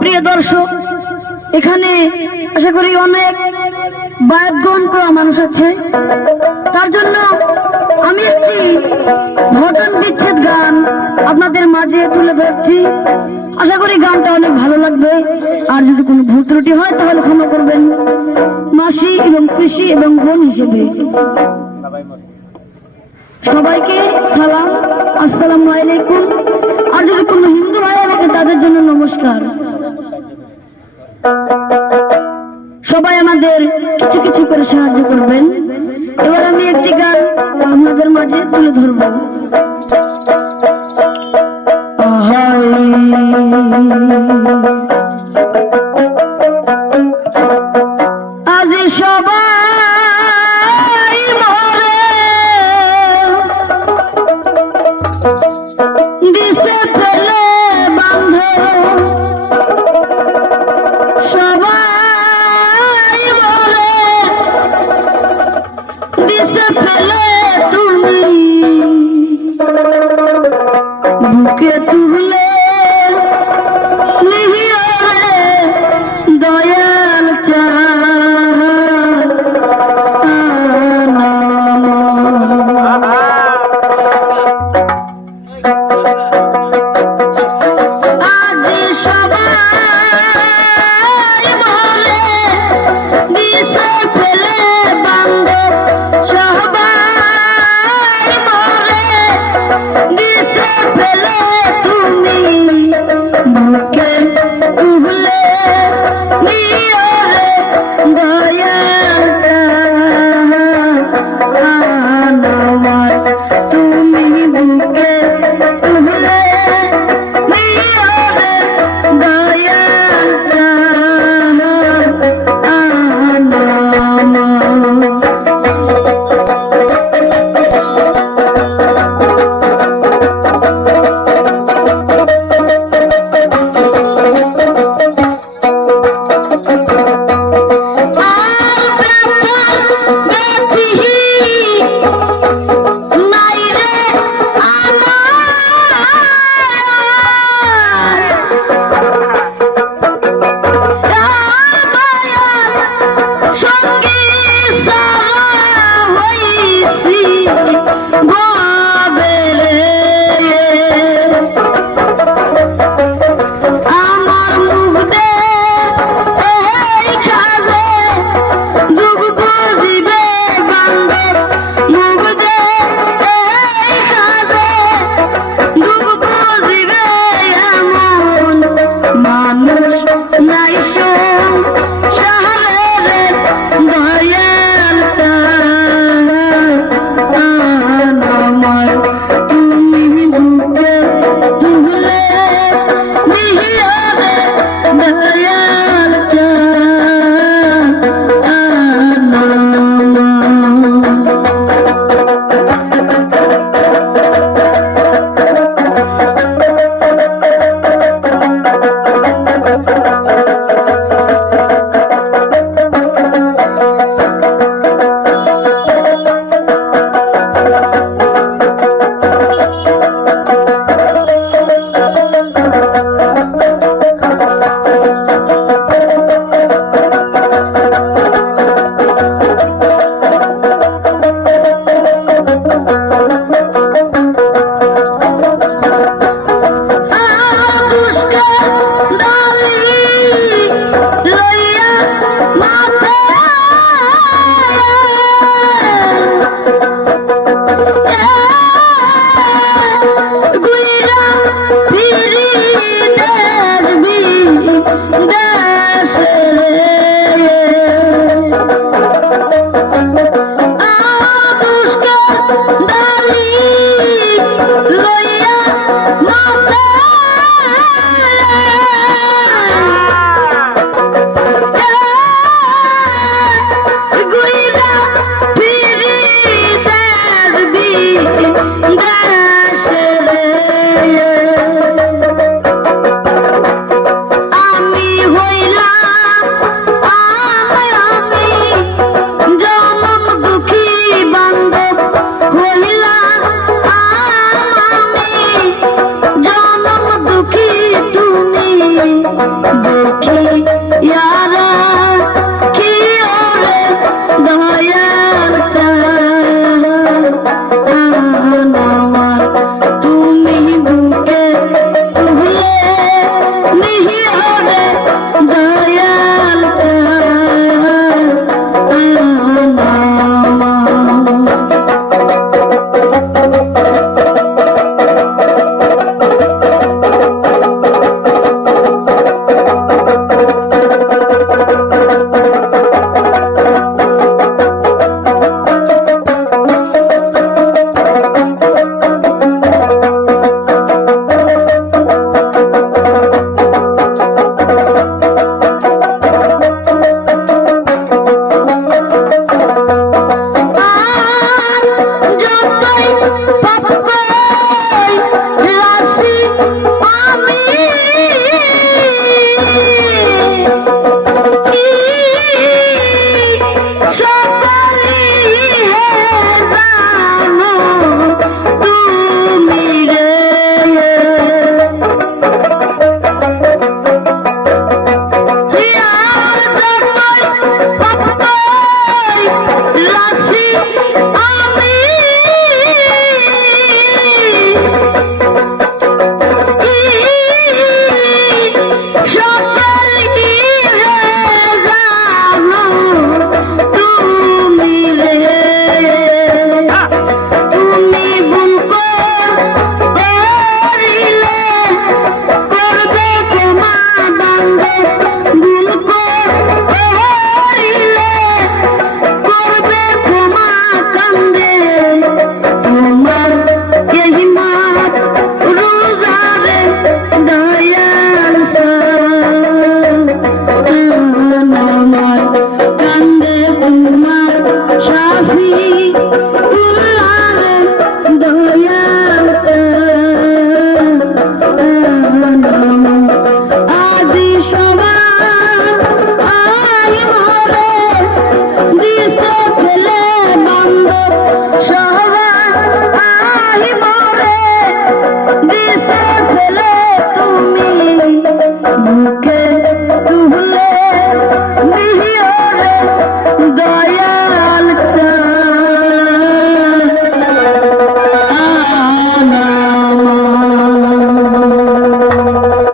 প্রিয় দর্শক, এখানে আশা করি অনেক বায়াত গ্রহণ করা মানুষ আছে। তার জন্য আমি একটি ঘটন বিচ্ছেদ গান আপনাদের মাঝে তুলে ধরছি। আশা করি গানটা অনেক ভালো লাগবে। আর যদি কোনো ভুল ত্রুটি হয়, তাহলে ক্ষমা করবেন। মাসি এবং কৃষি এবং বোন হিসেবে। সবাইকে সালাম, আসসালামু আলাইকুম। আর যদি কোনো হিন্দু ভাইয়া থাকে তাদের জন্য নমস্কার। সাহায্য করবেন। এবার আমি একটি গান আপনাদের মাঝে তুলে ধরব। আজ তুলে